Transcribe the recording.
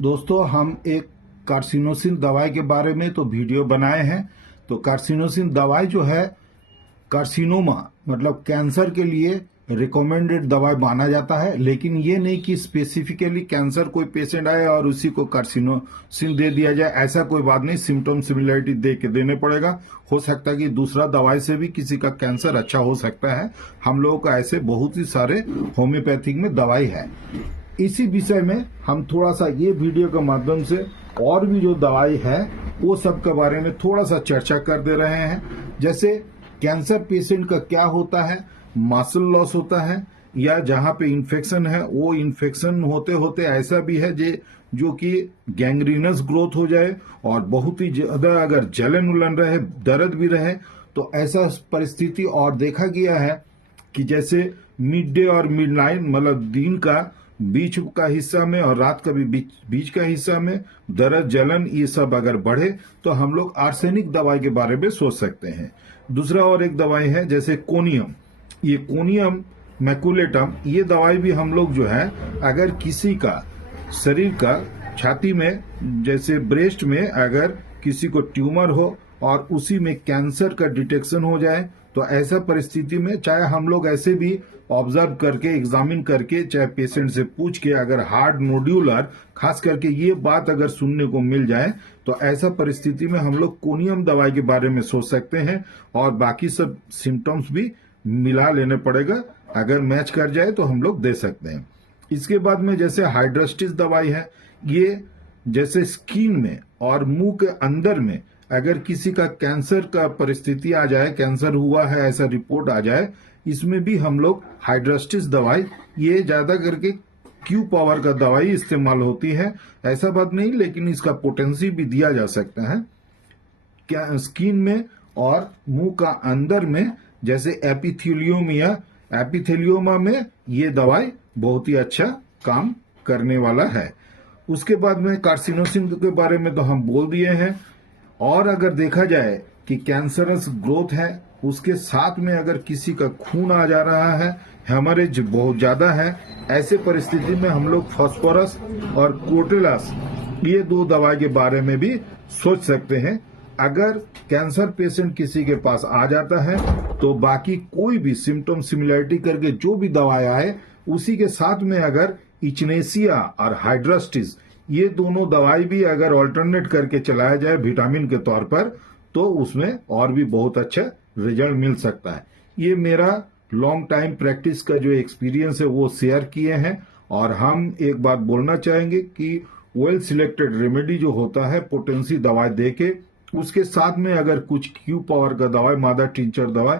दोस्तों, हम एक कार्सिनोसिन दवाई के बारे में तो वीडियो बनाए हैं। तो कार्सिनोसिन दवाई जो है, कार्सिनोमा मतलब कैंसर के लिए रिकमेंडेड दवाई माना जाता है, लेकिन ये नहीं कि स्पेसिफिकली कैंसर कोई पेशेंट आए और उसी को कार्सिनोसिन दे दिया जाए। ऐसा कोई बात नहीं, सिम्टम सिमिलरिटी दे के देने पड़ेगा। हो सकता है कि दूसरा दवाई से भी किसी का कैंसर अच्छा हो सकता है। हम लोगों का ऐसे बहुत ही सारे होम्योपैथिक में दवाई है। इसी विषय में हम थोड़ा सा ये वीडियो के माध्यम से और भी जो दवाई है वो सब के बारे में थोड़ा सा चर्चा कर दे रहे हैं। जैसे कैंसर पेशेंट का क्या होता है, मसल लॉस होता है, या जहां पे इन्फेक्शन है वो इन्फेक्शन होते होते ऐसा भी है जो कि गैंग्रीनस ग्रोथ हो जाए और बहुत ही ज्यादा अगर जलन उलन रहे, दर्द भी रहे, तो ऐसा परिस्थिति और देखा गया है कि जैसे मिड डे और मिड नाइट मतलब दिन का बीच का हिस्सा में और रात का भी बीच का हिस्सा में दर्द, जलन ये सब अगर बढ़े तो हम लोग आर्सेनिक दवाई के बारे में सोच सकते हैं। दूसरा और एक दवाई है जैसे कोनियम, ये कोनियम मैकुलेटम, ये दवाई भी हम लोग जो है अगर किसी का शरीर का छाती में जैसे ब्रेस्ट में अगर किसी को ट्यूमर हो और उसी में कैंसर का डिटेक्शन हो जाए, तो ऐसा परिस्थिति में चाहे हम लोग ऐसे भी ऑब्जर्व करके एग्जामिन करके चाहे पेशेंट से पूछ के अगर हार्ड नोड्यूलर खास करके ये बात अगर सुनने को मिल जाए, तो ऐसा परिस्थिति में हम लोग कोनियम दवाई के बारे में सोच सकते हैं और बाकी सब सिम्टम्स भी मिला लेने पड़ेगा। अगर मैच कर जाए तो हम लोग दे सकते हैं। इसके बाद में जैसे हाइड्रोस्टिस दवाई है, ये जैसे स्किन में और मुंह के अंदर में अगर किसी का कैंसर का परिस्थिति आ जाए, कैंसर हुआ है ऐसा रिपोर्ट आ जाए, इसमें भी हम लोग हाइड्रोस्टिस दवाई, ये ज्यादा करके क्यू पावर का दवाई इस्तेमाल होती है। ऐसा बात नहीं, लेकिन इसका पोटेंसी भी दिया जा सकता है क्या स्किन में और मुंह का अंदर में, जैसे एपिथेलियोमा में ये दवाई बहुत ही अच्छा काम करने वाला है। उसके बाद में कार्सिनोसिन के बारे में तो हम बोल दिए हैं। और अगर देखा जाए कि कैंसरस ग्रोथ है, उसके साथ में अगर किसी का खून आ जा रहा है, हेमरेज बहुत ज्यादा है, ऐसे परिस्थिति में हम लोग फास्फोरस और क्रोटेलस ये दो दवाई के बारे में भी सोच सकते हैं। अगर कैंसर पेशेंट किसी के पास आ जाता है तो बाकी कोई भी सिम्टम सिमिलरिटी करके जो भी दवाई आए उसी के साथ में अगर इचनेसिया और हाइड्रोस्टिस ये दोनों दवाई भी अगर ऑल्टरनेट करके चलाया जाए विटामिन के तौर पर, तो उसमें और भी बहुत अच्छा रिजल्ट मिल सकता है। ये मेरा लॉन्ग टाइम प्रैक्टिस का जो एक्सपीरियंस है वो शेयर किए हैं। और हम एक बात बोलना चाहेंगे कि वेल सिलेक्टेड रेमेडी जो होता है पोटेंसी दवाई देके, उसके साथ में अगर कुछ क्यू पावर का दवाई, मादा टिंचर दवाई